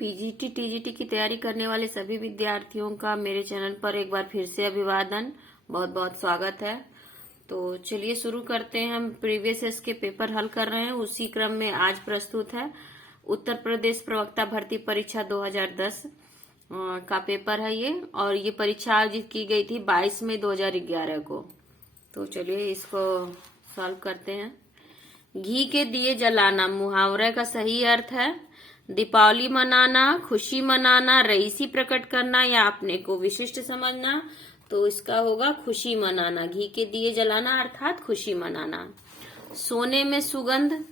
PGT TGT की तैयारी करने वाले सभी विद्यार्थियों का मेरे चैनल पर एक बार फिर से अभिवादन, बहुत बहुत स्वागत है। तो चलिए शुरू करते हैं। हम प्रीवियस ईयर के पेपर हल कर रहे हैं, उसी क्रम में आज प्रस्तुत है उत्तर प्रदेश प्रवक्ता भर्ती परीक्षा 2010 का पेपर है ये। और ये परीक्षा आयोजित की गई थी 22 मई 2011 को। तो चलिए इसको सॉल्व करते हैं। घी के दिए जलाना मुहावरे का सही अर्थ है दीपावली मनाना, खुशी मनाना, रईसी प्रकट करना या अपने को विशिष्ट समझना। तो इसका होगा खुशी मनाना। घी के दिए जलाना अर्थात खुशी मनाना। सोने में सुगंध,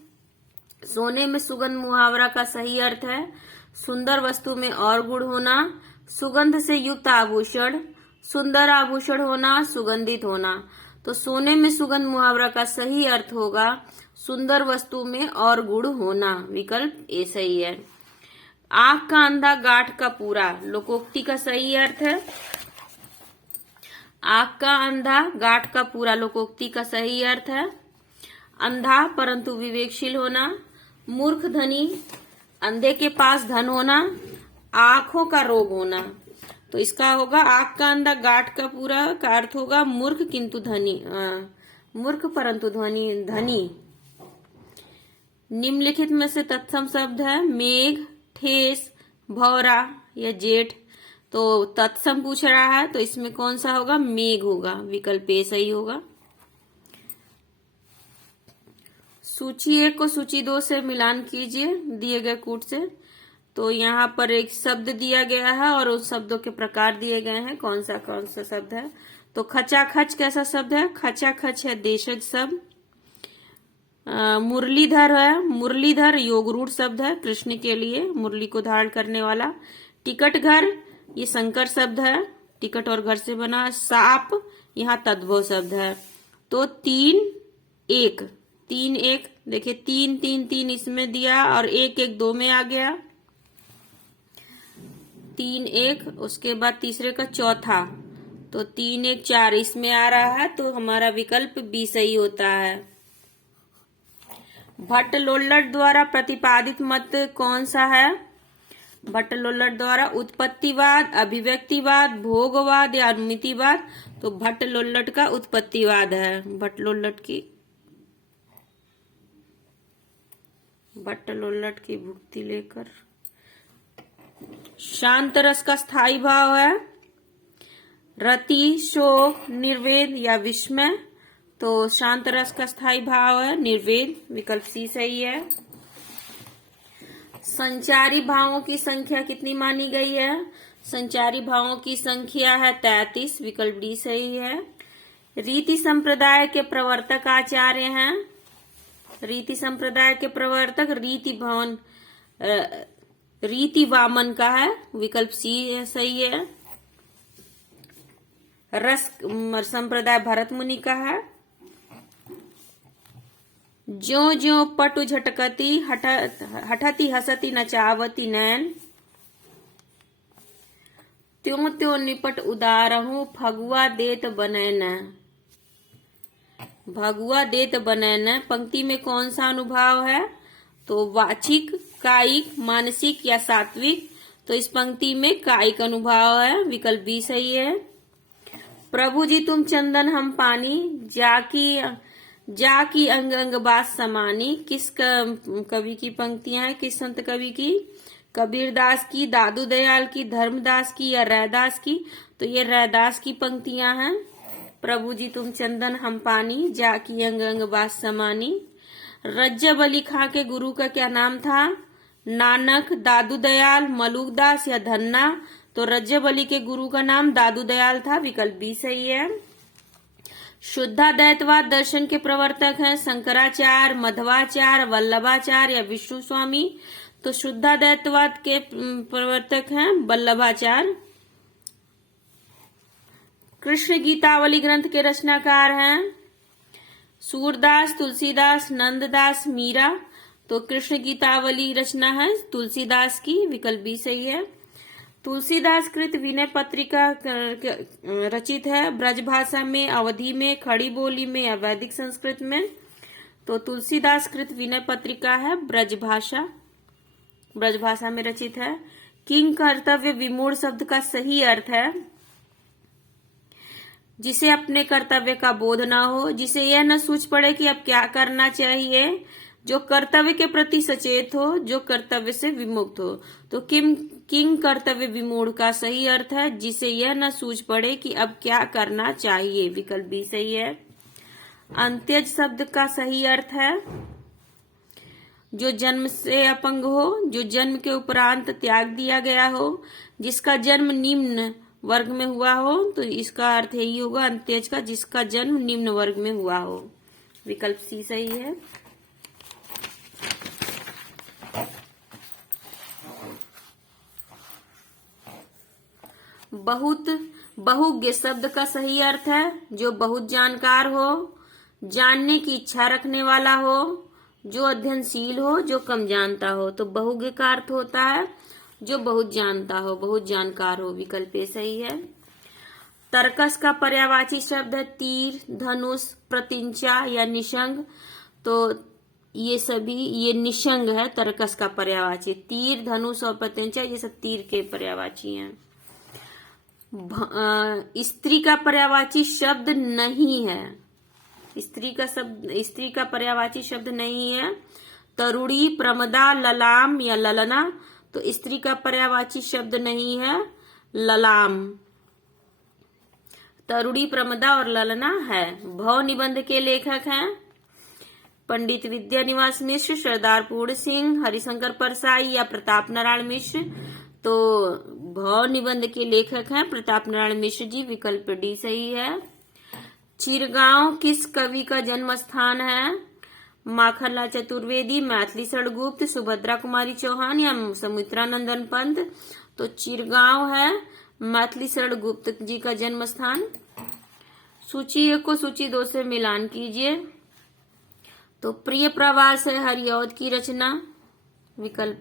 सोने में सुगंध मुहावरा का सही अर्थ है सुंदर वस्तु में और गुण होना, सुगंध से युक्त आभूषण, सुंदर आभूषण होना, सुगंधित होना। तो सोने में सुगंध मुहावरा का सही अर्थ होगा सुंदर वस्तु में और गुण होना। विकल्प ए सही है। आंख का अंधा गांठ का पूरा लोकोक्ति का सही अर्थ है आंख का अंधा गांठ का पूरा लोकोक्ति का सही अर्थ है अंधा परंतु विवेकशील होना, मूर्ख धनी, अंधे के पास धन होना, आंखों का रोग होना। तो इसका होगा आंख का अंधा गांठ का पूरा का अर्थ होगा मूर्ख किंतु धनी, मूर्ख परंतु धनी। निम्नलिखित में से तत्सम शब्द है मेघ, ठेस, भौरा या जेठ। तो तत्सम पूछ रहा है तो इसमें कौन सा होगा? मेघ होगा। विकल्प ए सही होगा। सूची 1 को सूची 2 से मिलान कीजिए दिए गए कूट से। तो यहाँ पर एक शब्द दिया गया है और उस शब्दों के प्रकार दिए गए हैं। कौन सा शब्द है? तो खचाखच कैसा शब्द है? खचाखच है देशज शब्द। मुरलीधर है, मुरलीधर योगरूढ़ शब्द है कृष्ण के लिए, मुरली को धारण करने वाला। टिकट घर ये संकर शब्द है, टिकट और घर से बना। साप यहाँ तद्भव शब्द है। तो 3-1 देखिए 3-3-3 इसमें दिया और 1-1 2 में आ गया। 3-1 उसके बाद तीसरे का चौथा तो 3-1 4 इसमें आ रहा है। तो हमारा विकल्प बी सही होता है। भट्ट लोल्लट द्वारा प्रतिपादित मत कौन सा है? भट्ट लोल्लट द्वारा उत्पत्तिवाद, अभिव्यक्तिवाद, भोगवाद या अनुमितिवाद। तो भट्ट लोल्लट का उत्पत्तिवाद है। भट्ट लोल्लट की भुक्ति लेकर। शांत रस का स्थायी भाव है रति, शोक, निर्वेद या विस्मय। तो शांत रस का स्थायी भाव है निर्वेद। विकल्प सी सही है। संचारी भावों की संख्या कितनी मानी गई है? संचारी भावों की संख्या है 33। विकल्प डी सही है। रीति संप्रदाय के प्रवर्तक आचार्य हैं। रीति संप्रदाय के प्रवर्तक रीति वामन का है। विकल्प सी सही है। रस संप्रदाय भरत मुनि का है। ज्यो ज्यो पटु झटकती हठती हसती नचावती नैन, त्यों त्यों निपट उदारहूं फगुआ देत बनैन। भगुआ देत बनैन पंक्ति में कौन सा अनुभाव है? तो वाचिक, कायिक, मानसिक या सात्विक। तो इस पंक्ति में कायिक अनुभाव है। विकल्प बी सही है। प्रभु जी तुम चंदन हम पानी, जाकी अंग अंग बास समानी। किस कवि की पंक्तियां हैं? किस संत कवि की? कबीरदास की, दादू दयाल की, धर्मदास की या रैदास की? तो ये रैदास की पंक्तियां हैं। प्रभु जी तुम चंदन हम पानी, जाकी अंग अंग बास समानी। रज्जब अली खां के गुरु का क्या नाम था? नानक, दादू दयाल, मलूकदास या धन्ना। तो रज्जब अली के गुरु का नाम दादू दयाल था। विकल्प बी सही है। शुद्धाद्वैतवाद दर्शन के प्रवर्तक हैं शंकराचार्य, मध्वाचार्य, वल्लभाचार्य या विष्णु स्वामी। तो शुद्धाद्वैतवाद के प्रवर्तक हैं वल्लभाचार्य। कृष्ण गीतावली ग्रंथ के रचनाकार हैं सूरदास, तुलसीदास, नंददास, मीरा। तो कृष्ण गीतावली रचना है तुलसीदास की। विकल्प बी सही है। तुलसीदास कृत विनय पत्रिका रचित है ब्रजभाषा में, अवधी में, खड़ी बोली में या वैदिक संस्कृत में। तो तुलसीदास कृत विनय पत्रिका है ब्रजभाषा ब्रजभाषा में रचित है। किंग कर्तव्य विमूढ़ शब्द का सही अर्थ है जिसे अपने कर्तव्य का बोध न हो, जिसे यह न सूझ पड़े कि अब क्या करना चाहिए, जो कर्तव्य के प्रति सचेत हो, जो कर्तव्य से विमुक्त हो। तो किंग कर्तव्य विमूढ़ का सही अर्थ है जिसे यह न सूझ पड़े कि अब क्या करना चाहिए, विकल्प बी सही है। अंत्यज शब्द का सही अर्थ है जो जन्म से अपंग हो, जो जन्म के उपरांत त्याग दिया गया हो, जिसका जन्म निम्न वर्ग में हुआ हो। तो इसका अर्थ यही होगा अंत्यज का, जिसका जन्म निम्न वर्ग में हुआ हो, विकल्प सी सही है। बहुज्ञ शब्द का सही अर्थ है जो बहुत जानकार हो, जानने की इच्छा रखने वाला हो, जो अध्ययनशील हो, जो कम जानता हो। तो बहुज्ञ का अर्थ होता है जो बहुत जानता हो, बहुत जानकार हो, विकल्प ए सही है। तर्कस का पर्यायवाची शब्द है तीर, धनुष, प्रतिंचा या निशंग। तो ये निशंग है तर्कस का पर्यायवाची। तीर, धनुष और प्रतिंचा ये सब तीर के पर्यायवाची हैं। स्त्री का पर्यायवाची शब्द नहीं है, स्त्री का पर्यायवाची शब्द नहीं है। तरुणी, प्रमदा, ललाम या ललना। तो स्त्री का पर्यायवाची शब्द नहीं है ललाम, तरुणी, प्रमदा और ललना है। भव निबंध के लेखक हैं पंडित विद्यानिवास मिश्र, सरदार पूर्ण सिंह, हरिशंकर परसाई या प्रताप नारायण मिश्र। तो भव निबंध के लेखक हैं प्रताप नारायण मिश्र जी, विकल्प डी सही है। चिरगांव किस कवि का जन्म स्थान है? माखनलाल चतुर्वेदी, मैथिली षडगुप्त, सुभद्रा कुमारी चौहान या सुमित्रानंदन पंत। तो चिरगांव है मैथिली षडगुप्त जी का जन्म स्थान। सूची 1 को सूची 2 से मिलान कीजिए। तो प्रिय प्रवास है हरिऔध की रचना, विकल्प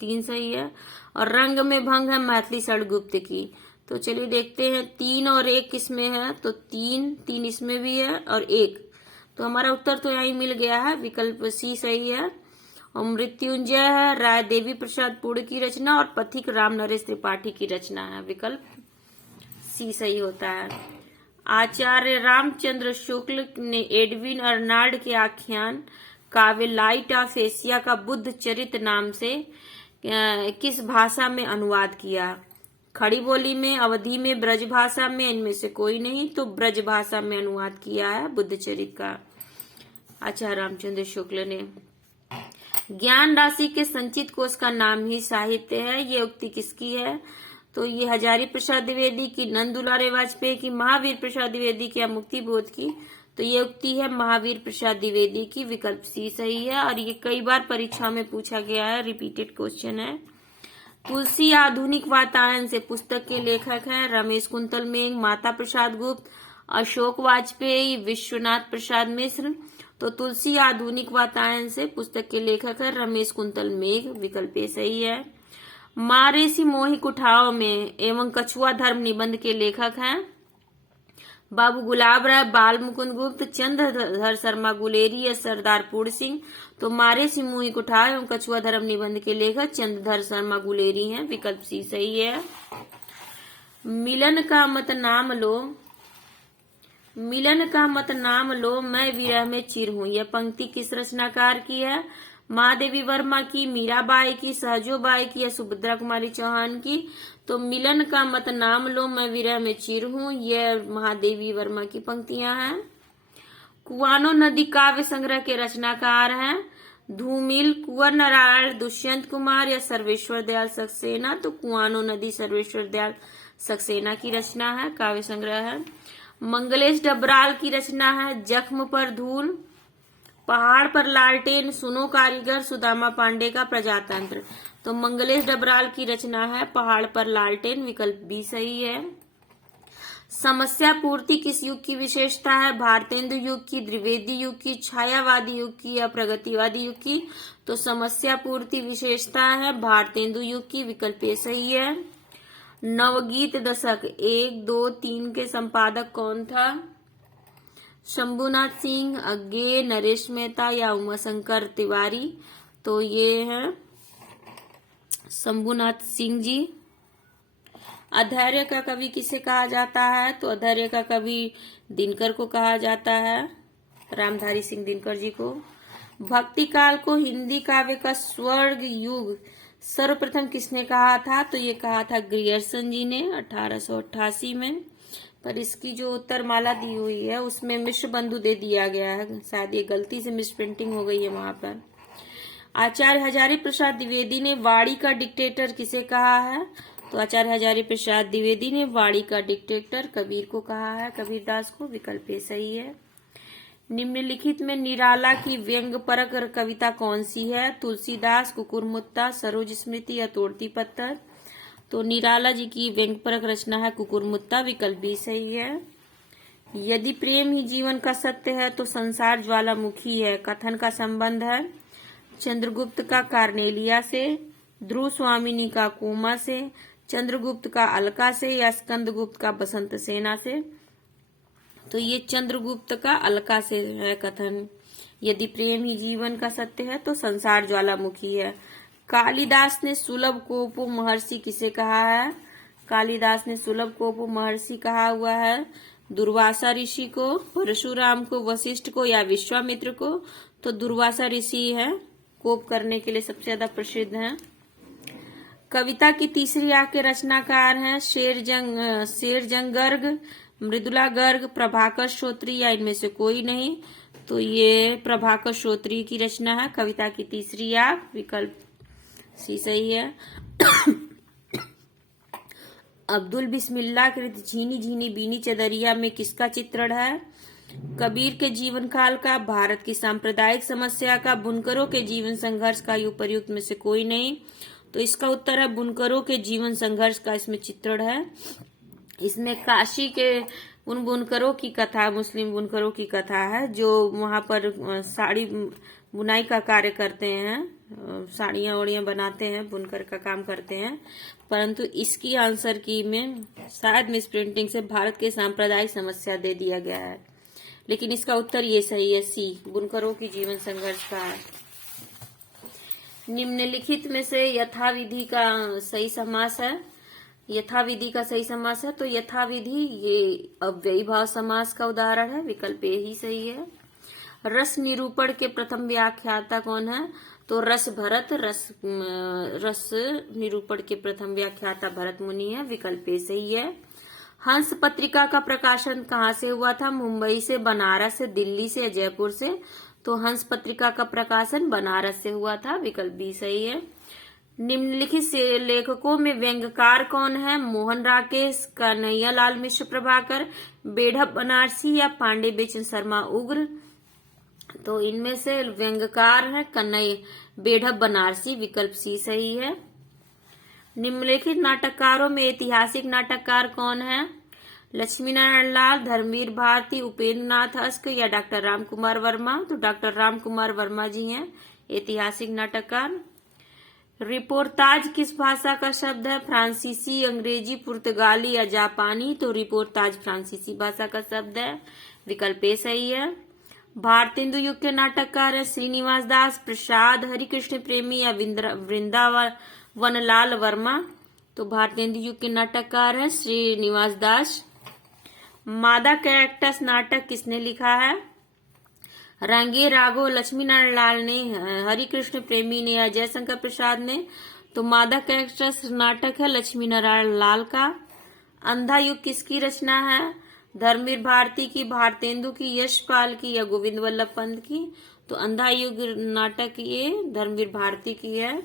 3 सही है। और रंग में भंग है मैथिली षडगुप्त की। तो चलिए देखते हैं 3 और 1 किसमें है। तो 3 इसमें भी है और 1, तो हमारा उत्तर तो यही मिल गया है, विकल्प सी सही है। और मृत्युंजय है राय देवी प्रसाद पूर्ण की रचना और पथिक राम नरेश त्रिपाठी की रचना है, विकल्प सी सही होता है। आचार्य रामचंद्र शुक्ल ने एडविन अर्नाल्ड के आख्यान काव्य लाइट ऑफ एशिया का बुद्ध चरित नाम से किस भाषा में अनुवाद किया? खड़ी बोली में, अवधी में, ब्रज भाषा में, इनमें से कोई नहीं। तो ब्रज भाषा में अनुवाद किया है बुद्ध चरित का आचार्य रामचंद्र शुक्ल ने। ज्ञान राशि के संचित कोश का नाम ही साहित्य है, ये उक्ति किसकी है? तो ये हजारी प्रसाद द्विवेदी की, नंद दुलारे वाजपेयी की, महावीर प्रसाद द्विवेदी की या मुक्ति बोध की। तो ये उक्ति है महावीर प्रसाद द्विवेदी की, विकल्प सी सही है। और ये कई बार परीक्षा में पूछा गया है, रिपीटेड क्वेश्चन है। तुलसी आधुनिक वातायन से पुस्तक के लेखक हैं रमेश कुंतल मेघ, माता प्रसाद गुप्त, अशोक वाजपेयी, विश्वनाथ प्रसाद मिश्र। तो तुलसी आधुनिक वातायन से पुस्तक के लेखक है रमेश कुंतल मेघ, विकल्प सही है। मारेसी मोही कुठाओं में एवं कछुआ धर्म निबंध के लेखक हैं बाबू गुलाब राय, बाल मुकुंद गुप्त, चंद्रधर शर्मा गुलेरी या सरदार पूर्ण सिंह। तो मारे सिमुही कुठार एवं कछुआ धर्म निबंध के लेखक चंद्रधर शर्मा गुलेरी हैं, विकल्प सी सही है। मिलन का मत नाम लो, मिलन का मत नाम लो, मैं विरह में चिर हूं। यह पंक्ति किस रचनाकार की है? महादेवी वर्मा की, मीराबाई की, सहजोबाई की या सुभद्रा कुमारी चौहान की। तो मिलन का मत नाम लो, मैं विरह में चिर हूं, यह महादेवी वर्मा की पंक्तियां हैं। कुआनो नदी काव्य संग्रह के रचनाकार हैं धूमिल, कुंवर नारायण, दुष्यंत कुमार या सर्वेश्वर दयाल सक्सेना। तो कुआनो नदी सर्वेश्वर दयाल सक्सेना की रचना है, काव्य संग्रह है। मंगलेश डबराल की रचना है जख्म पर धूल, पहाड़ पर लालटेन, सुनो कारीगर, सुदामा पांडे का प्रजातंत्र। तो मंगलेश डबराल की रचना है पहाड़ पर लालटेन, विकल्प बी सही है। समस्या पूर्ति किस युग की विशेषता है? भारतेंदु युग की, द्विवेदी युग की, छायावादी युग की या प्रगतिवादी युग की। तो समस्या पूर्ति विशेषता है भारतेंदु युग की, विकल्प ए सही है। नवगीत दशक 1, 2, 3 के संपादक कौन था? शंभुनाथ सिंह, अज्ञे, नरेश मेहता या उमाशंकर तिवारी। तो ये है शंभुनाथ सिंह जी। अधैर्य का कवि किसे कहा जाता है? तो अधैर्य का कवि दिनकर को कहा जाता है, रामधारी सिंह दिनकर जी को। भक्ति काल को हिंदी काव्य का स्वर्ग युग सर्वप्रथम किसने कहा था? तो ये कहा था ग्रियर्सन जी ने 1888 में। पर इसकी जो उत्तर माला दी हुई है उसमें मिश्र बंधु दे दिया गया है, शायद ये गलती से मिस प्रिंटिंग हो गई है वहां पर। आचार्य हजारी प्रसाद द्विवेदी ने वाणी का डिक्टेटर किसे कहा है? तो आचार्य हजारी प्रसाद द्विवेदी ने वाणी का डिक्टेटर कबीर को कहा है, कबीरदास को। विकल्प ए सही है। निम्नलिखित में निराला की व्यंग परक कविता कौन सी है? तुलसीदास, कुकुरमुत्ता, सरोज स्मृति या तोड़ती पत्थर? तो निराला जी की व्यंग परक रचना है कुकुरमुत्ता। विकल्प बी सही है। यदि प्रेम ही जीवन का सत्य है तो संसार ज्वालामुखी है, कथन का संबंध है चंद्रगुप्त का कार्नेलिया से, ध्रुव स्वामिनी का कोमा से, चंद्रगुप्त का अलका से या स्कंदगुप्त का बसंत सेना से? तो ये चंद्रगुप्त का अलका से है कथन। यदि प्रेम ही जीवन का सत्य है तो संसार ज्वालामुखी है। कालिदास ने सुलभ कोपो महर्षि किसे कहा है? कालिदास ने सुलभ कोपो महर्षि कहा हुआ है दुर्वासा ऋषि को, परशुराम को, वशिष्ठ को या विश्वामित्र को? तो दुर्वासा ऋषि है, कोप करने के लिए सबसे ज्यादा प्रसिद्ध हैं। कविता की तीसरी आंख के रचनाकार हैं शेरजंग गर्ग, मृदुला गर्ग, प्रभाकर श्रोत्री या इनमें से कोई नहीं? तो ये प्रभाकर श्रोत्री की रचना है कविता की तीसरी आंख। विकल्प सी सही है। अब्दुल बिस्मिल्लाह कृत झीनी झीनी बीनी चदरिया में किसका चित्रण है? कबीर के जीवन काल का, भारत की सांप्रदायिक समस्या का, बुनकरों के जीवन संघर्ष का, उपर्युक्त में से कोई नहीं? तो इसका उत्तर है बुनकरों के जीवन संघर्ष का इसमें चित्रण है। इसमें काशी के उन बुनकरों की कथा, मुस्लिम बुनकरों की कथा है जो वहां पर साड़ी बुनाई का कार्य करते हैं, साड़ियां ओड़ियां बनाते हैं, बुनकर का काम करते हैं। परंतु इसकी आंसर की में शायद मिस प्रिंटिंग से भारत के सांप्रदायिक समस्या दे दिया गया है, लेकिन इसका उत्तर ये सही है, सी, बुनकरों की जीवन संघर्ष का है। निम्नलिखित में से यथाविधि का सही समास है। यथाविधि का सही समास है तो यथाविधि ये अव्ययी भाव समास का उदाहरण है। विकल्प ए ही सही है। रस निरूपण के प्रथम व्याख्याता कौन है? तो रस भरत, रस निरूपण के प्रथम व्याख्याता भरत मुनि है। विकल्प ए सही है। हंस पत्रिका का प्रकाशन कहाँ से हुआ था? मुंबई से, बनारस से, दिल्ली से या जयपुर से? तो हंस पत्रिका का प्रकाशन बनारस से हुआ था। विकल्प बी सही है। निम्नलिखित लेखकों में व्यंग्यकार कौन है? मोहन राकेश, कन्हैयालाल मिश्र प्रभाकर, बेढप बनारसी या पांडे बेचन शर्मा उग्र? तो इनमें से व्यंग्यकार है बेढप बनारसी। विकल्प सी सही है। निम्नलिखित नाटककारों में ऐतिहासिक नाटककार कौन है? लक्ष्मी नारायण लाल, धर्मवीर भारती, उपेंद्र नाथ अस्क या डॉक्टर राम कुमार वर्मा? तो डॉक्टर राम कुमार वर्मा जी हैं ऐतिहासिक नाटककार। रिपोर्ताज किस भाषा का शब्द है? फ्रांसीसी, अंग्रेजी, पुर्तगाली या जापानी? तो रिपोर्ताज फ्रांसीसी भाषा का शब्द है। विकल्प ए सही है। भारतेंदु युग के नाटककार है श्रीनिवास दास, प्रसाद, हरिकृष्ण प्रेमी या वृंदावन लाल वर्मा? तो भारतेंदु युग के नाटककार है श्रीनिवास दास। मादा कैरेक्टर्स नाटक किसने लिखा है? रंगे राघव लक्ष्मी नारायण लाल ने, हरिकृष्ण प्रेमी ने या जयशंकर प्रसाद ने? तो मादा कैरेक्टर्स नाटक है लक्ष्मी नारायण लाल का। अंधा युग किसकी रचना है? धर्मवीर भारती की, भारतेंदु की, यशपाल की या गोविंद वल्लभ पंत की? तो अंधा युग नाटक ये धर्मवीर भारती की है।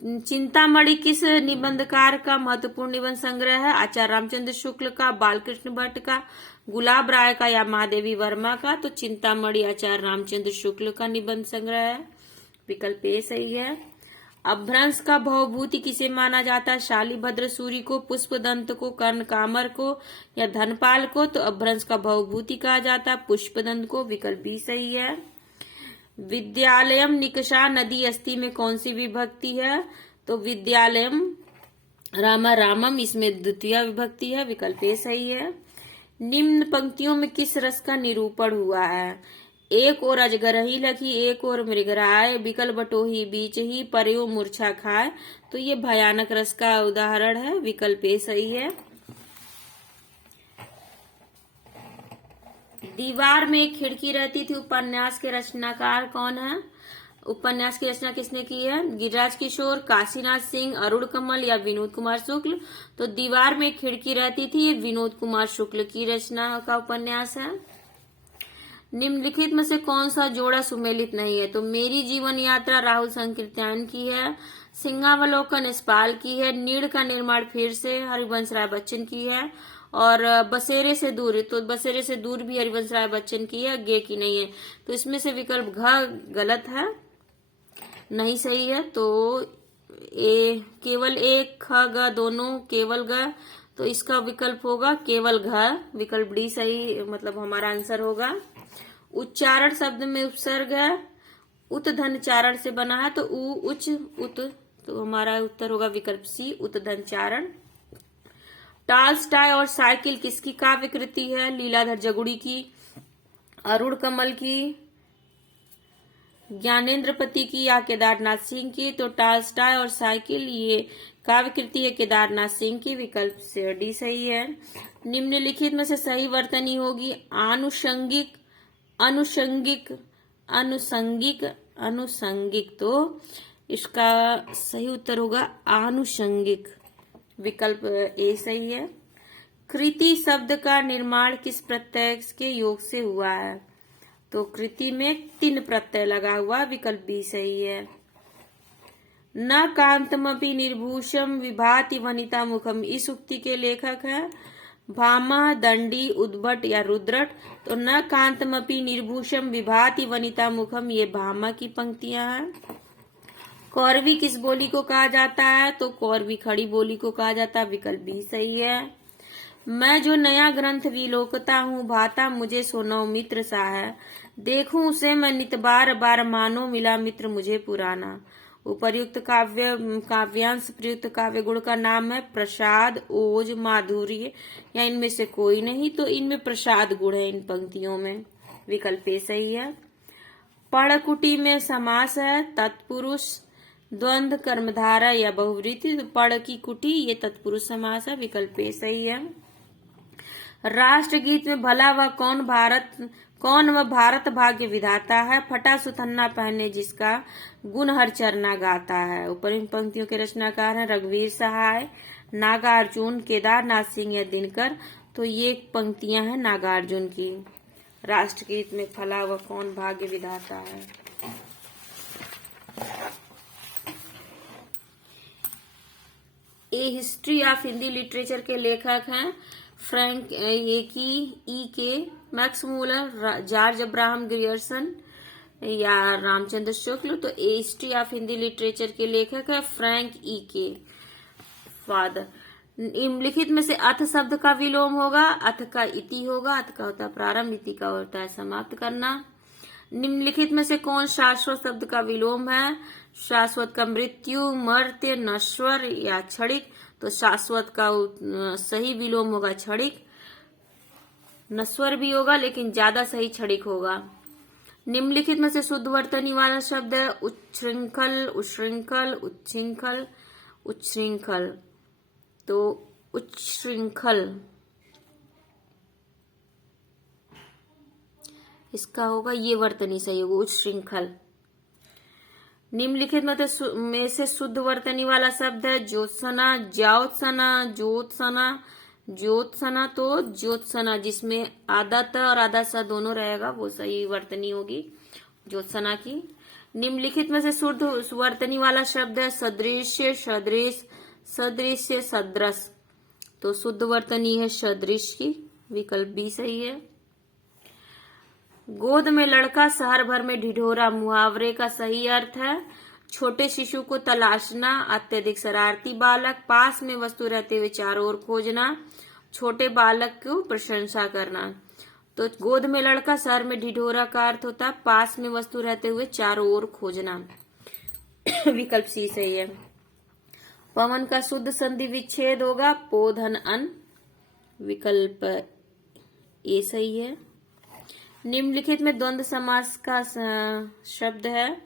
चिंतामणि किस निबंधकार का महत्वपूर्ण निबंध संग्रह है? आचार्य रामचंद्र शुक्ल का, बालकृष्ण भट्ट का, गुलाब राय का या महादेवी वर्मा का? तो चिंतामणि आचार्य रामचंद्र शुक्ल का निबंध संग्रह है। विकल्प ए सही है। अभ्रंश का भवभूति किसे माना जाता है? शालिभद्र सूरी को, पुष्पदंत को, कर्णकामर को या धनपाल को? तो अभ्रंश का भवभूति कहा जाता है पुष्पदंत को। विकल्प बी सही है। विद्यालयम निकषा नदी अस्थि में कौन सी विभक्ति है? तो विद्यालयम रामा रामम, इसमें द्वितीय विभक्ति है। विकल्प ए सही है। निम्न पंक्तियों में किस रस का निरूपण हुआ है? एक और अजगर ही लखी, एक और मृगराय, बिकल बटोही बीच ही, परयो मूर्छा खाए। तो ये भयानक रस का उदाहरण है, विकल्प ए सही है। दीवार में एक खिड़की रहती थी उपन्यास के रचनाकार कौन है? उपन्यास की रचना किसने की है? गिरिराज किशोर, काशीनाथ सिंह, अरुण कमल या विनोद कुमार शुक्ल। तो दीवार में एक खिड़की रहती थी, ये विनोद कुमार शुक्ल की रचना का उपन्यास है। निम्नलिखित में से कौन सा जोड़ा सुमेलित नहीं है? तो मेरी जीवन यात्रा राहुल संकीर्तन की है, सिंहावलोकन यशपाल की है, नीड़ का निर्माण फिर से हरिवंश राय बच्चन की है, और बसेरे से दूर, तो बसेरे से दूर भी हरिवंश राय बच्चन की है, गे की नहीं है। तो इसमें से विकल्प घ गलत है, नहीं सही है। तो केवल एक, ख ग दोनों केवल ग, तो इसका विकल्प होगा केवल घ, विकल्प डी सही मतलब हमारा आंसर होगा। उच्चारण शब्द में उपसर्ग है, उत धन चारण से बना है, तो उ उच्च उत, तो हमारा उत्तर होगा विकल्प सी उत धन चारण। टालस्टाय और साइकिल किसकी काव्य कृति है? लीलाधर जगुड़ी की, अरुण कमल की, ज्ञानेन्द्रपति की या केदारनाथ सिंह की? तो टालस्टाय और साइकिल ये काव्य कृति है केदारनाथ सिंह की, विकल्प से डी सही है। निम्नलिखित में से सही वर्तनी होगी आनुषंगिक, अनुषंगिक, अनुसंगिक, अनुसंगिक। तो इसका सही उत्तर होगा आनुषंगिक, विकल्प ए सही है। कृति शब्द का निर्माण किस प्रत्यय के योग से हुआ है? तो कृति में 3 प्रत्यय लगा हुआ, विकल्प बी सही है। न कांतमपि निर्भूषम विभाति वनिता मुखम, इस उक्ति के लेखक है भामा, दंडी, उद्भट या रुद्रट। तो न कांतमपि निर्भूषम विभाति वनिता मुखम, ये भामा की पंक्तियां हैं। कौरवी किस बोली को कहा जाता है? तो कौरवी खड़ी बोली को कहा जाता है, विकल्प बी सही है। मैं जो नया ग्रंथ विलोकता हूँ, भाता मुझे सोनौ मित्र सा है, देखूं उसे मैं नित बार बार, मानो मिला मित्र मुझे पुराना। उपर्युक्त काव्यांश प्रयुक्त काव्य गुण का नाम है प्रसाद, ओज, माधुर्य या इनमें से कोई नहीं। तो इनमें प्रसाद गुण है इन पंक्तियों में, विकल्प ए सही है। पढ़कुटी में समास है तत्पुरुष, द्वंद्व, कर्मधारा या बहुव्रीहि। तो पढ़ की कुटी ये तत्पुरुष समास है, विकल्प ए सही है। राष्ट्रगीत में भला वह कौन वह भारत भाग्य विधाता है, फटा सुथन्ना पहने जिसका गुण हर चरना गाता है। ऊपर इन पंक्तियों के रचनाकार हैं रघुवीर सहाय, नागार्जुन, केदारनाथ सिंह या दिनकर। तो ये पंक्तियां हैं नागार्जुन की। राष्ट्रगीत में फला वह कौन भाग्य विधाता है। ए हिस्ट्री ऑफ हिंदी लिटरेचर के लेखक हैं फ्रैंक ई के, Max Muller, George Abraham Grierson या रामचंद्र शुक्ल। तो ए हिस्ट्री ऑफ हिंदी लिटरेचर के लेखक है फ्रैंक ई के फादर। निम्नलिखित में से अथ शब्द का विलोम होगा, अथ का इति होगा, अथ का होता है प्रारंभ, इति का होता है समाप्त करना। निम्नलिखित में से कौन शाश्वत शब्द का विलोम है? शाश्वत का मृत्यु, मर्त्य, नश्वर या क्षणिक। तो शाश्वत का सही विलोम होगा क्षणिक, नश्वर भी होगा लेकिन ज्यादा सही क्षणिक होगा। निम्नलिखित में से शुद्ध वर्तनी वाला शब्द है उच्छृंखल, उच्छृंखल, उच्छृंखल, उच्छृंखल। तो उच्छृंखल इसका होगा ये वर्तनी सही होगा, उच्छृंखल। निम्नलिखित में से शुद्ध वर्तनी वाला शब्द है ज्योत्सना, ज्योत्सना, ज्योत्सना, ज्योत्सना। तो ज्योत्सना जिसमें आधा त और आधा स दोनों रहेगा वो सही वर्तनी होगी ज्योत्सना की। निम्नलिखित में से शुद्ध वर्तनी वाला शब्द है सदृश्य, सदृश, सदृश्य, सदृश। तो शुद्ध वर्तनी है सदृश की, विकल्प बी सही है। गोद में लड़का शहर भर में ढिढोरा, मुहावरे का सही अर्थ है छोटे शिशु को तलाशना, अत्यधिक शरारती बालक, पास में वस्तु रहते हुए चारों ओर खोजना, छोटे बालक को प्रशंसा करना। तो गोद में लड़का, शहर में ढिढोरा का अर्थ होता है पास में वस्तु रहते हुए चारों ओर खोजना, विकल्प सी सही है। पवन का शुद्ध संधि विच्छेद होगा पोधन अन, विकल्प ए सही है। निम्नलिखित में द्वंद्व समास का शब्द है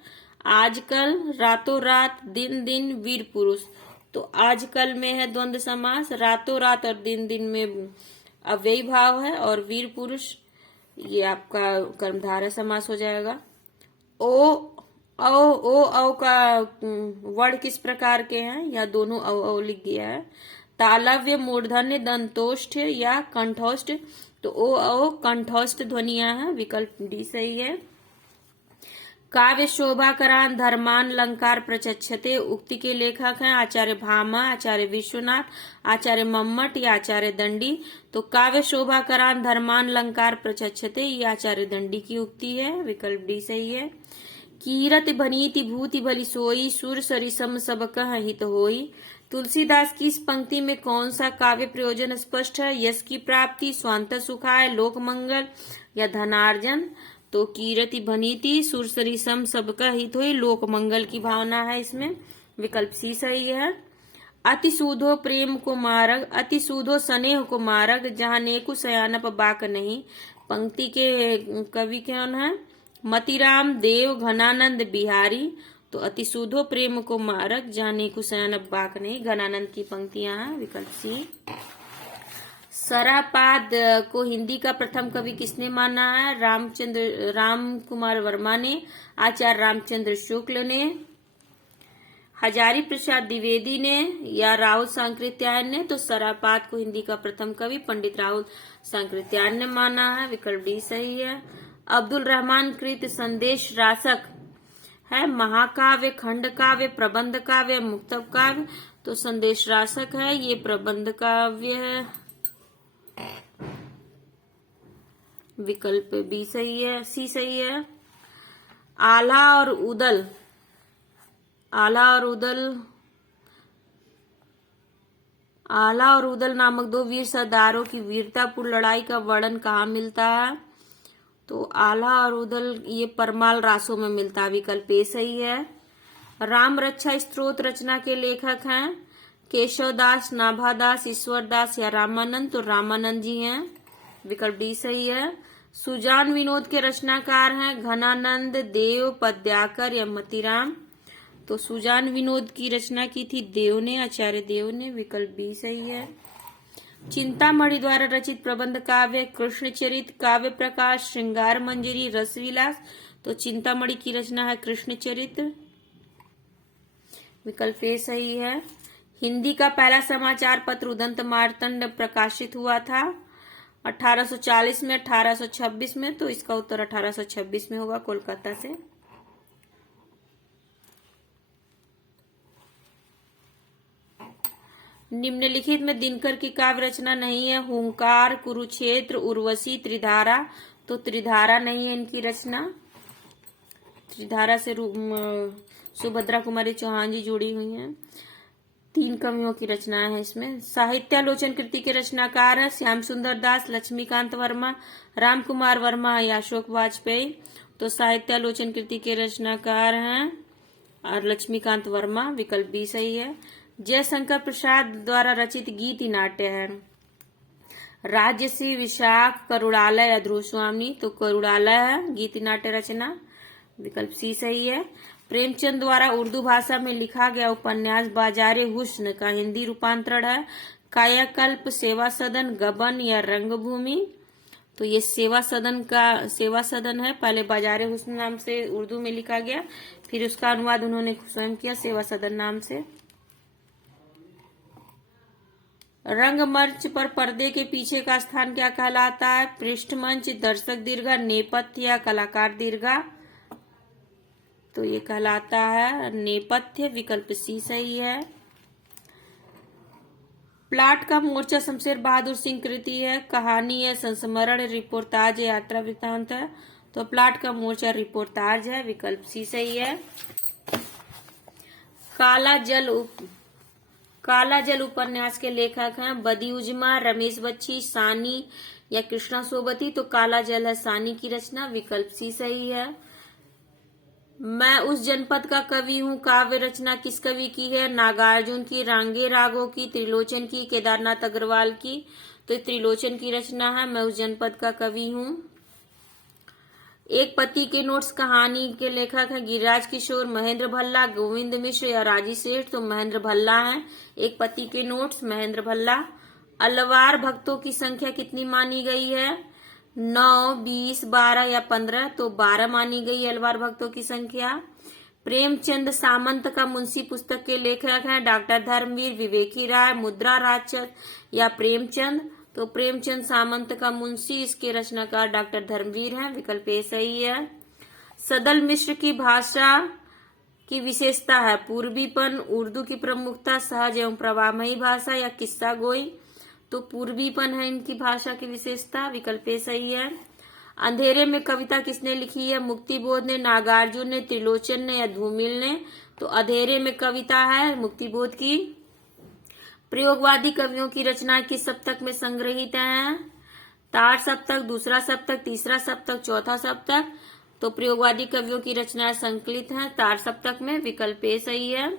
आजकल, रातों रात, दिन दिन, वीर पुरुष। तो आजकल में है द्वंद्व समास, रातों रात और दिन दिन में अव्ययी भाव है, और वीर पुरुष ये आपका कर्मधारय समास हो जाएगा। ओ का वर्ण किस प्रकार के हैं, या दोनों औ लिख दिया है। तालव्य, मूर्धन्य, दंतोष्ठ या कंठोष्ठ। तो ओ कंठोष्ठ ध्वनियां हैं, विकल्प डी सही है। काव्य शोभाकरान धर्मान अलंकार प्रचक्षते, उक्ति के लेखक हैं आचार्य भामा, आचार्य विश्वनाथ, आचार्य मम्मट या आचार्य दंडी। तो काव्य शोभाकरान धर्मान अलंकार प्रचक्षते ये आचार्य दंडी की उक्ति है, विकल्प डी सही है। कीरत बनीति भूति भली सोई, सुर सरिसम सब कह हित होई। तुलसीदास की इस पंक्ति में कौन सा काव्य प्रयोजन स्पष्ट है, यश की प्राप्ति, स्वांत सुखाय, लोक मंगल या धनार्जन। तो कीरति भनीति सुर सरिसम सबका हित होई, लोक मंगल की भावना है इसमें, विकल्प सी सही है। अति सूधो प्रेम को मारग, अति सूधो स्नेह को मारग, जहाँ नेकु सयानप बाक नहीं। पंक्ति के कवि कौन है, मतिराम देव घनानंद बिहारी। तो अति सूधो प्रेम को मारक, जहाँ नेकु सयानप बाक नहीं, घनानंद की पंक्तियां हैं, विकल्प सी। सरापाद को हिंदी का प्रथम कवि किसने माना है, राम कुमार वर्मा ने, आचार्य रामचंद्र शुक्ल ने, हजारी प्रसाद द्विवेदी ने या राहुल सांकृत्यायन ने। तो सरापाद को हिंदी का प्रथम कवि पंडित राहुल सांकृत्यायन ने माना है, विकल्प डी सही है। अब्दुल रहमान कृत संदेश रासक है महाकाव्य, खंड काव्य, प्रबंध काव्य, मुक्तब काव्य। तो संदेश रासक है, ये प्रबंध काव्य है, विकल्प बी सही है, सी सही है। आला और उदल, आला और उदल नामक दो वीर सरदारों की वीरतापूर्ण लड़ाई का वर्णन कहाँ मिलता है। तो आला और उदल ये परमाल रासों में मिलता है, विकल्प ए सही है। राम रक्षा स्तोत्र रचना के लेखक हैं केशवदास, नाभादास, ईश्वरदास या रामानंद। तो रामानंद जी हैं, विकल्प डी सही है। सुजान विनोद के रचनाकार हैं घनानंद, देव, पद्याकर या मतिराम। तो सुजान विनोद की रचना की थी देव ने, आचार्य देव ने, विकल्प बी सही है। चिंतामणि द्वारा रचित प्रबंध काव्य कृष्णचरित, काव्य प्रकाश, श्रृंगार मंजरी, रसविलास। तो चिंतामणि की रचना है कृष्णचरित, विकल्प ए सही है। हिंदी का पहला समाचार पत्र उदंत मार्तंड प्रकाशित हुआ था 1840 में, 1826 में। तो इसका उत्तर 1826 में होगा, कोलकाता से। निम्नलिखित में दिनकर की काव्य रचना नहीं है, हुंकार, कुरुक्षेत्र, उर्वशी, त्रिधारा। तो त्रिधारा नहीं है इनकी रचना, त्रिधारा से सुभद्रा कुमारी चौहान जी जुड़ी हुई हैं। 3 कवियों की रचनाएं हैं इसमें। साहित्यालोचन कृति के रचनाकार है श्याम सुंदर दास, लक्ष्मीकांत वर्मा, राम कुमार वर्मा या अशोक वाजपेयी। तो साहित्यालोचन कृति के रचनाकार हैं और लक्ष्मीकांत वर्मा, विकल्प बी सही है। जयशंकर प्रसाद द्वारा रचित गीत नाट्य है राजश्री, विशाख, करुणालय या ध्रुव स्वामी। तो करुणालय है गीत नाट्य रचना, विकल्प सी सही है। प्रेमचंद द्वारा उर्दू भाषा में लिखा गया उपन्यास बाजारे हुस्न का हिंदी रूपांतरण है कायाकल्प, सेवा सदन, गबन या रंगभूमि। तो ये सेवा सदन है, पहले बाजारे हुस्न नाम से उर्दू में लिखा गया, फिर उसका अनुवाद उन्होंने स्वयं किया सेवा सदन नाम से। रंगमंच पर पर्दे के पीछे का स्थान क्या कहलाता है, पृष्ठमंच, दर्शक दीर्घा, नेपथ्य या कलाकार दीर्घा। तो ये कहलाता है नेपथ्य, विकल्प सी सही है। प्लाट का मोर्चा शमशेर बहादुर सिंह कृति है, कहानी है, संस्मरण, रिपोर्टाज, यात्रा वृत्तांत है। तो प्लाट का मोर्चा रिपोर्टाज है, विकल्प सी सही है। काला जल उपन्यास के लेखक हैं बदिउजमा, रमेश बच्ची, सानी या कृष्णा सोबती। तो काला जल है सानी की रचना, विकल्प सी सही है। मैं उस जनपद का कवि हूँ काव्य रचना किस कवि की है, नागार्जुन की, रांगे रागों की, त्रिलोचन की, केदारनाथ अग्रवाल की। तो त्रिलोचन की रचना है मैं उस जनपद का कवि हूँ। एक पति के नोट्स कहानी के लेखक हैं गिरिराज किशोर, महेंद्र भल्ला, गोविंद मिश्र या राजी सेठ, तो महेंद्र भल्ला हैं। एक पति के नोट्स महेंद्र भल्ला। अलवार भक्तों की संख्या कितनी मानी गई है? 9, 20, 12 या 15, तो 12 मानी गई है अलवार भक्तों की संख्या। प्रेमचंद सामंत का मुंशी पुस्तक के लेखक हैं डॉक्टर धर्मवीर, विवेकी राय, मुद्रा राजचंद या प्रेमचंद, तो प्रेमचंद सामंत का मुंशी, इसके रचनाकार डॉक्टर धर्मवीर हैं, विकल्प ए सही है। सदल मिश्र की भाषा की विशेषता है पूर्वीपन, उर्दू की प्रमुखता, सहज एवं प्रवाहमयी भाषा या किस्सा गोई, तो पूर्वीपन है इनकी भाषा की विशेषता, विकल्प ए सही है। अंधेरे में कविता किसने लिखी है? मुक्तिबोध ने, नागार्जुन ने, त्रिलोचन ने या धूमिल ने, तो अंधेरे में कविता है मुक्तिबोध की। प्रयोगवादी कवियों की रचनाएं किस सप्तक में संग्रहित हैं? तार सप्तक, दूसरा सप्तक, तीसरा सप्तक, चौथा सप्तक, तो प्रयोगवादी कवियों की रचनाएं संकलित हैं तार सप्तक में, विकल्प ए सही है।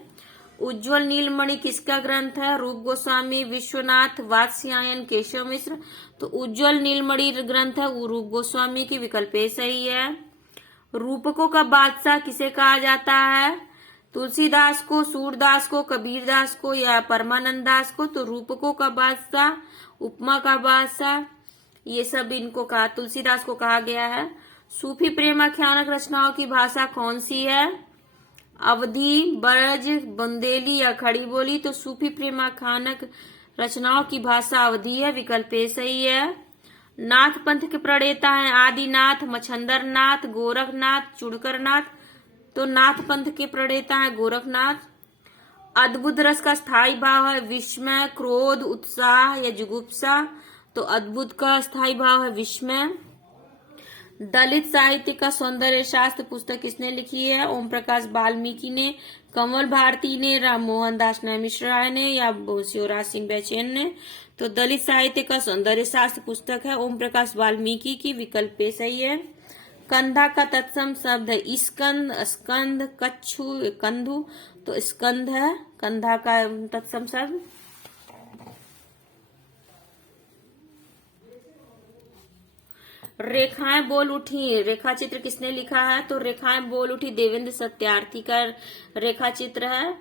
उज्ज्वल नीलमणि किसका ग्रंथ है? रूप गोस्वामी, विश्वनाथ, वात्स्यायन, केशव मिश्र, तो उज्ज्वल नीलमणि ग्रंथ है वो रूप गोस्वामी की, विकल्प ए सही है। रूपकों का बादशाह किसे कहा जाता है? तुलसीदास को, सूरदास को, कबीरदास को या परमानंद दास को, तो रूपकों का बादशाह, उपमा का बादशाह, ये सब इनको कहा, तुलसीदास को कहा गया है। सूफी प्रेमाख्यानक रचनाओं की भाषा कौन सी है? अवधी, ब्रज, बुंदेली या खड़ी बोली, तो सूफी प्रेमाख्यानक रचनाओं की भाषा अवधी है, विकल्प ए सही है। नाथ पंथ के प्रणेता हैं आदिनाथ, मच्छंदर नाथ, गोरखनाथ, चुड़कर नाथ, तो नाथ पंथ के प्रणेता हैं गोरखनाथ। अद्भुत रस का स्थायी भाव है विस्मय, क्रोध, उत्साह या जुगुप्सा, तो अद्भुत का स्थायी भाव है विस्मय। दलित साहित्य का सौंदर्य शास्त्र पुस्तक किसने लिखी है? ओम प्रकाश वाल्मीकि ने, कमल भारती ने, राम मोहन दास मिश्र राय ने या शिवराज सिंह बैचेन ने, तो दलित साहित्य का सौंदर्य शास्त्र पुस्तक है ओम प्रकाश वाल्मीकि की, विकल्प पे सही है। कंधा का तत्सम शब्द है स्कंद, स्कंद, कच्छु, कंधु, तो स्कंद है कंधा का तत्सम शब्द। रेखाएं बोल उठी रेखा चित्र किसने लिखा है? तो रेखाएं बोल उठी देवेंद्र सत्यार्थी का रेखा चित्र है,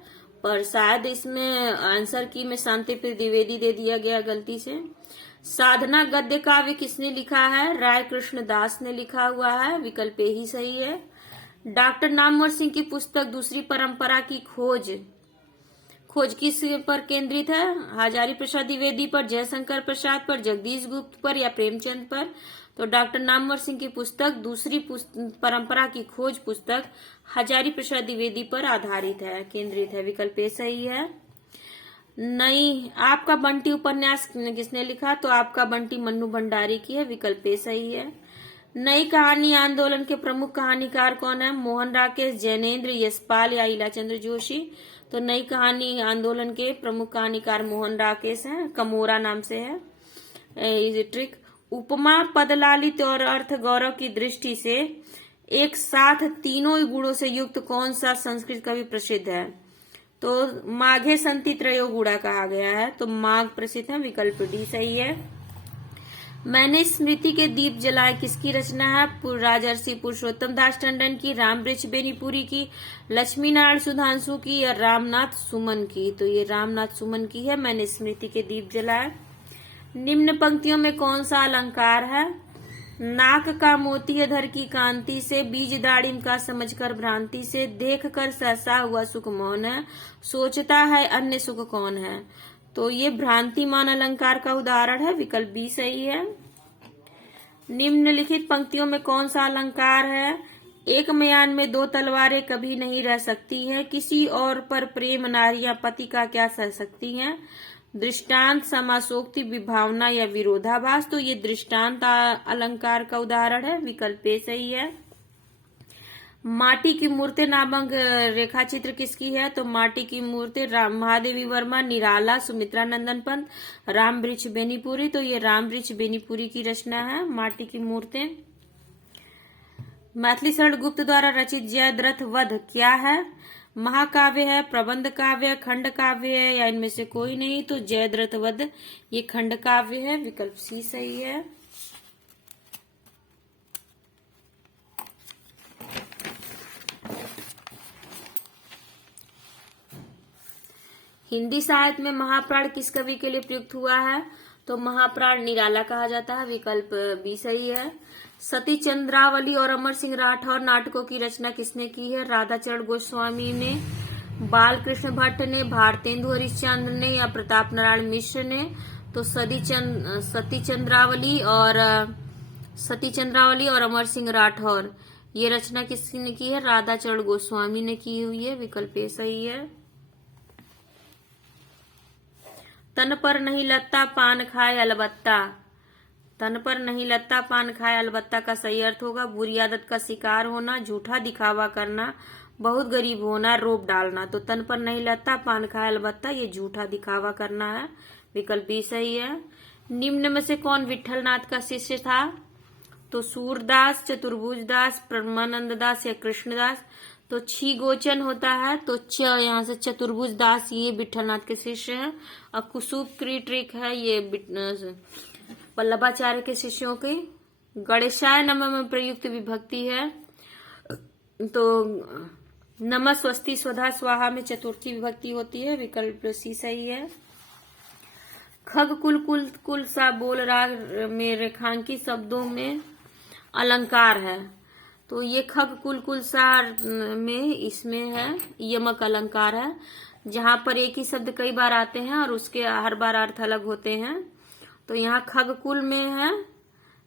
पर शायद इसमें आंसर की में शांति द्विवेदी दे दिया गया गलती से। साधना गद्य काव्य किसने लिखा है? राय कृष्ण दास ने लिखा हुआ है, विकल्प ही सही है। डॉक्टर नामवर सिंह की पुस्तक दूसरी परंपरा की खोज किस पर केंद्रित है? हजारी प्रसाद द्विवेदी पर, जयशंकर प्रसाद पर, जगदीश गुप्त पर या प्रेमचंद पर, तो डॉक्टर नामवर सिंह की पुस्तक दूसरी परंपरा की खोज पुस्तक हजारी प्रसाद द्विवेदी पर आधारित है, केंद्रित है, विकल्प ए सही है। नई आपका बंटी उपन्यास किसने लिखा? तो आपका बंटी मन्नू भंडारी की है, विकल्प ए सही है। नई कहानी आंदोलन के प्रमुख कहानीकार कौन है? मोहन राकेश, जैनेन्द्र, यशपाल या इलाचंद्र जोशी, तो नई कहानी आंदोलन के प्रमुख कहानीकार मोहन राकेश हैं, कमोरा नाम से है ये ट्रिक। उपमा, पद लालित और अर्थ गौरव की दृष्टि से एक साथ तीनों गुणों से युक्त कौन सा संस्कृत कवि प्रसिद्ध है? तो माघे संति त्रयोगुणा कहा गया है, तो माघ प्रसिद्ध है, विकल्प डी सही है। मैंने स्मृति के दीप जलाए किसकी रचना है? राजर्षि पुरुषोत्तम दास टंडन की, रामवृक्ष बेनीपुरी की, लक्ष्मी नारायण सुधांशु की या रामनाथ सुमन की, तो ये रामनाथ सुमन की है मैंने स्मृति के दीप जलाए। निम्न पंक्तियों में कौन सा अलंकार है? नाक का मोती धर की कांति से, बीज दाड़िम का समझकर भ्रांति से, देख कर सहसा हुआ सुख मौन है, सोचता है अन्य सुख कौन है, तो ये भ्रांतिमान अलंकार का उदाहरण है, विकल्प बी सही है। निम्नलिखित पंक्तियों में कौन सा अलंकार है? एक म्यान में दो तलवारें कभी नहीं रह सकती हैं, किसी और पर प्रेम नारियां पति का क्या सह सकती हैं, दृष्टांत, समासोक्ति, विभावना या विरोधाभास, तो ये दृष्टांत अलंकार का उदाहरण है, विकल्प ए सही है। माटी की मूर्ति नामक रेखा चित्र किसकी है? तो माटी की मूर्ति महादेवी वर्मा, निराला, सुमित्रा नंदन पंत, रामवृक्ष बेनीपुरी, तो ये रामवृक्ष बेनीपुरी की रचना है माटी की मूर्ति। मैथिली शरण गुप्त द्वारा रचित जयद्रथ वध क्या है? महाकाव्य है, प्रबंध काव्य, खंड काव्य है या इनमें से कोई नहीं, तो जयद्रथ वध ये खंड काव्य है, विकल्प सी सही है। हिंदी साहित्य में महाप्राण किस कवि के लिए प्रयुक्त हुआ है? तो महाप्राण निराला कहा जाता है, विकल्प बी सही है। सती चंद्रावली और अमर सिंह राठौर नाटकों की रचना किसने की है? राधाचरण गोस्वामी ने, बालकृष्ण भट्ट ने, भारतेंदु हरिश्चंद्र ने या प्रताप नारायण मिश्र ने? तो सती चंद्रावली और अमर सिंह राठौर, ये रचना किसने की है? राधाचरण गोस्वामी ने की हुई है, विकल्प ए सही है। तन पर नहीं लत्ता पान खाए अलबत्ता, तन पर नहीं लत्ता पान खाए अलबत्ता का सही अर्थ होगा बुरी आदत का शिकार होना, झूठा दिखावा करना, बहुत गरीब होना, रोप डालना। तो तन पर नहीं लत्ता पान खाए अलबत्ता, ये झूठा दिखावा करना है, विकल्प बी सही है। निम्न में से कौन विट्ठलनाथ का शिष्य था? तो सूरदास, चतुर्भुज दास, परमानंद दास या कृष्णदास? तो छी गोचन होता है, तो यहाँ से चतुर्भुज दास ये विट्ठलनाथ के शिष्य हैं। और कुसुम क्रीट्रिक है, ये वल्लभाचार्य के शिष्यों की। गणेशाय नमः में प्रयुक्त विभक्ति है, तो नमः स्वस्ति स्वधा स्वाहा में चतुर्थी विभक्ति होती है, विकल्प सी सही है। खग कुल कुल कुल सा बोल राग में रेखांकित शब्दों में अलंकार है, तो ये खग कुल कुल सा में इसमें है यमक अलंकार है, जहां पर एक ही शब्द कई बार आते हैं और उसके हर बार अर्थ अलग होते हैं। तो यहाँ खग कुल में है,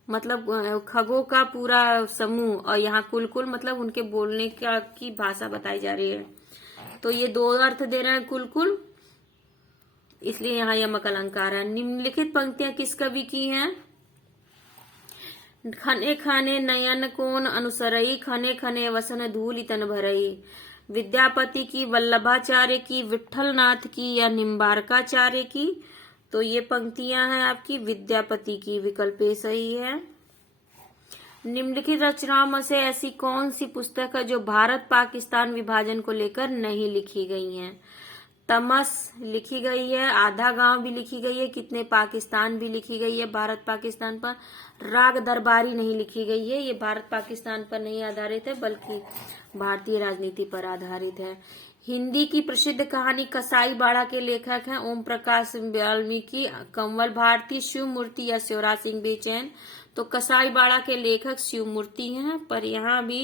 मतलब खगों का पूरा समूह, और यहाँ कुल कुल मतलब उनके बोलने की भाषा बताई जा रही है। तो ये दो अर्थ दे रहे हैं कुल कुल, इसलिए यहाँ यमक अलंकार है। निम्नलिखित पंक्तियां किस कवि की हैं? खने खाने नयन कोन अनुसरई, खने खने वसन धूलि तन भरई। विद्यापति की, वल्लभाचार्य की, विट्ठलनाथ की या निम्बारकाचार्य की? तो ये पंक्तियां हैं आपकी विद्यापति की, विकल्प ए सही है। निम्नलिखित रचनाओं में से ऐसी कौन सी पुस्तक है जो भारत पाकिस्तान विभाजन को लेकर नहीं लिखी गई है? तमस लिखी गई है, आधा गांव भी लिखी गई है, कितने पाकिस्तान भी लिखी गई है भारत पाकिस्तान पर। राग दरबारी नहीं लिखी गई है, ये भारत पाकिस्तान पर नहीं आधारित है बल्कि भारतीय राजनीति पर आधारित है। हिंदी की प्रसिद्ध कहानी कसाई बाड़ा के लेखक हैं ओम प्रकाश वाल्मीकि, कंवल भारती, शिव मूर्ति या शिवराज सिंह बेचैन? तो कसाई बाड़ा के लेखक शिव मूर्ति हैं, पर यहाँ भी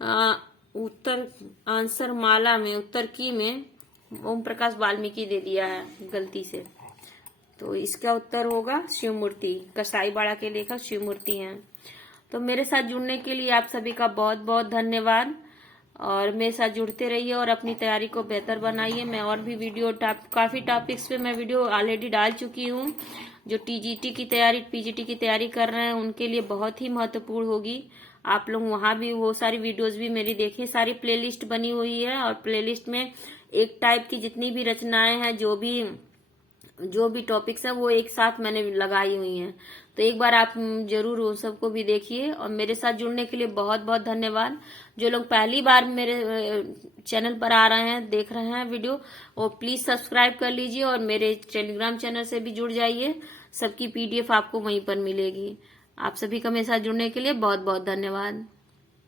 उत्तर आंसर माला में उत्तर की में ओम प्रकाश वाल्मीकि दे दिया है गलती से, तो इसका उत्तर होगा शिव मूर्ति। कसाई बाड़ा के लेखक शिव मूर्ति हैं। तो मेरे साथ जुड़ने के लिए आप सभी का बहुत बहुत धन्यवाद, और मेरे साथ जुड़ते रहिए और अपनी तैयारी को बेहतर बनाइए। मैं और भी वीडियो काफी टॉपिक्स पे मैं वीडियो ऑलरेडी डाल चुकी हूँ। जो टीजीटी की तैयारी, पीजीटी की तैयारी कर रहे हैं उनके लिए बहुत ही महत्वपूर्ण होगी। आप लोग वहां भी वो सारी वीडियोस भी मेरी देखें, सारी प्लेलिस्ट बनी हुई है, और प्लेलिस्ट में एक टाइप की जितनी भी रचनाएं हैं, जो भी टॉपिक्स हैं वो एक साथ मैंने लगाई हुई हैं। तो एक बार आप जरूर उन सबको भी देखिए, और मेरे साथ जुड़ने के लिए बहुत बहुत धन्यवाद। जो लोग पहली बार मेरे चैनल पर आ रहे हैं, देख रहे हैं वीडियो, वो प्लीज सब्सक्राइब कर लीजिए और मेरे टेलीग्राम चैनल से भी जुड़ जाइए। सबकी PDF आपको वहीं पर मिलेगी। आप सभी का मेरे साथ जुड़ने के लिए बहुत बहुत धन्यवाद।